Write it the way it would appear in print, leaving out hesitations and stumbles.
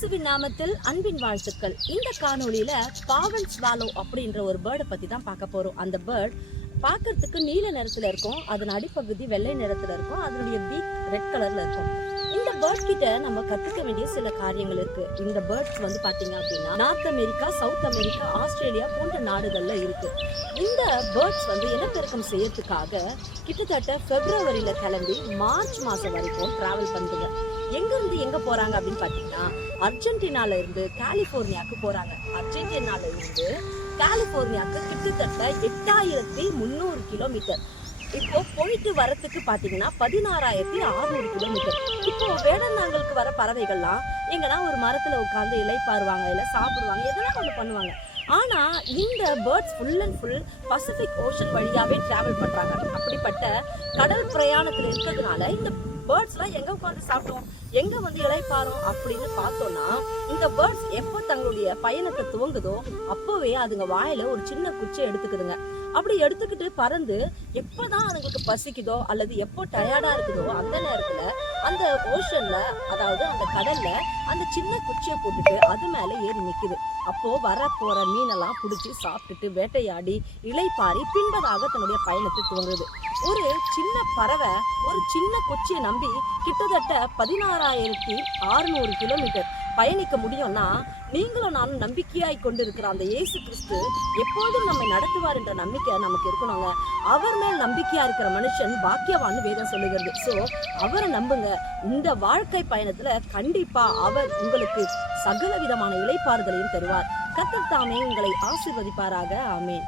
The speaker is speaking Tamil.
இயேசுவின் நாமத்தில் அன்பின் வாழ்த்துக்கள். இந்த காணொளியில பாவன் ஸ்வாலோ அப்படின்ற ஒரு பேர்டை பத்தி தான் பார்க்க போறோம். அந்த பேர்ட் பார்க்கறதுக்கு நீல நிறத்துல இருக்கும், அதன் அடிப்பகுதி வெள்ளை நிறத்துல இருக்கும், அதனுடைய பீக் ரெட் கலர்ல இருக்கும். இந்த பேர்ட் கிட்ட நம்ம கத்துக்க வேண்டிய சில காரியங்கள் இருக்கு. இந்த பேர்ட்ஸ் வந்து பாத்தீங்க அப்படின்னா north America, south America, Australia போன்ற நாடுகள்ல இருக்கு. இந்த பேர்ட்ஸ் வந்து இனப்பெருக்கம் செய்யறதுக்காக கிட்டத்தட்ட பிப்ரவரியில கிளம்பி மார்ச் மாசம் வரைக்கும் டிராவல் பண்ணுங்க. எங்க இருந்து எங்க போறாங்க அப்படின்னு பாத்தீங்கன்னா அர்ஜென்டினால இருந்து கலிபோர்னியாவுக்கு போறாங்க. அர்ஜென்டினால இருந்து கலிபோர்னியாவுக்கு கிட்டத்தட்ட 8300 கிலோமீட்டர். இப்போ போயிட்டு வரத்துக்கு பாத்தீங்கன்னா 16,600 கிலோமீட்டர். இப்போ வேடந்தாங்கலுக்கு வர பறவைகள்லாம் எங்கன்னா ஒரு மரத்துல உட்கார்ந்து இலைப்பாருவாங்க, இல்ல சாப்பிடுவாங்க, எதனா ஒண்ணு பண்ணுவாங்க. ஆனா இந்த birds full and full Pacific Ocean வழியாவே டிராவல் பண்றாங்க. அப்படிப்பட்ட கடல் பிரயாணத்துல இருக்கிறதுனால இந்த பேர்ட்ஸ் எல்லாம் எங்க உட்காந்து சாப்பிடுவோம், எங்க வந்து இளைப்பாரும் அப்படின்னு பார்த்தோம்னா, இந்த பேர்ட்ஸ் எப்போ தங்களுடைய பயணத்தை துவங்குதோ அப்போவே அதுங்க வாயில ஒரு சின்ன குச்சியை எடுத்துக்குதுங்க. அப்படி எடுத்துக்கிட்டு பறந்து எப்பதான் அதுங்களுக்கு பசிக்குதோ அல்லது எப்போ டயர்டா இருக்குதோ அந்த நேரத்துல அந்த ஓஷன்ல, அதாவது அந்த கடல்ல அந்த சின்ன குச்சியை போட்டுட்டு அது மேல ஏறி நிக்குது. அப்போ வர போற மீனெல்லாம் பிடிச்சி சாப்பிட்டுட்டு வேட்டையாடி இளைப்பாரி பின்பதாக தன்னுடைய பயணத்தை துவங்குது. ஒரு சின்ன பறவை ஒரு சின்ன குச்சியை நம்பி கிட்டத்தட்ட 16,600 கிலோமீட்டர் பயணிக்க முடியும்னா, நீங்களும் நானும் நம்பிக்கையாய் கொண்டிருக்கிற அந்த இயேசு கிறிஸ்து எப்போதும் நம்மை நடத்துவார் என்ற நம்பிக்கை நமக்கு இருக்கணுங்க. அவர் மேல் நம்பிக்கையா இருக்கிற மனுஷன் பாக்கியவான்னு வேதம் சொல்லுகிறது. சோ அவரை நம்புங்க. இந்த வாழ்க்கை பயணத்துல கண்டிப்பா அவர் உங்களுக்கு சகல விதமான இளைப்பாறுதலையும் தருவார். கர்த்தர் தாமே உங்களை ஆசீர்வதிப்பாராக. ஆமென்.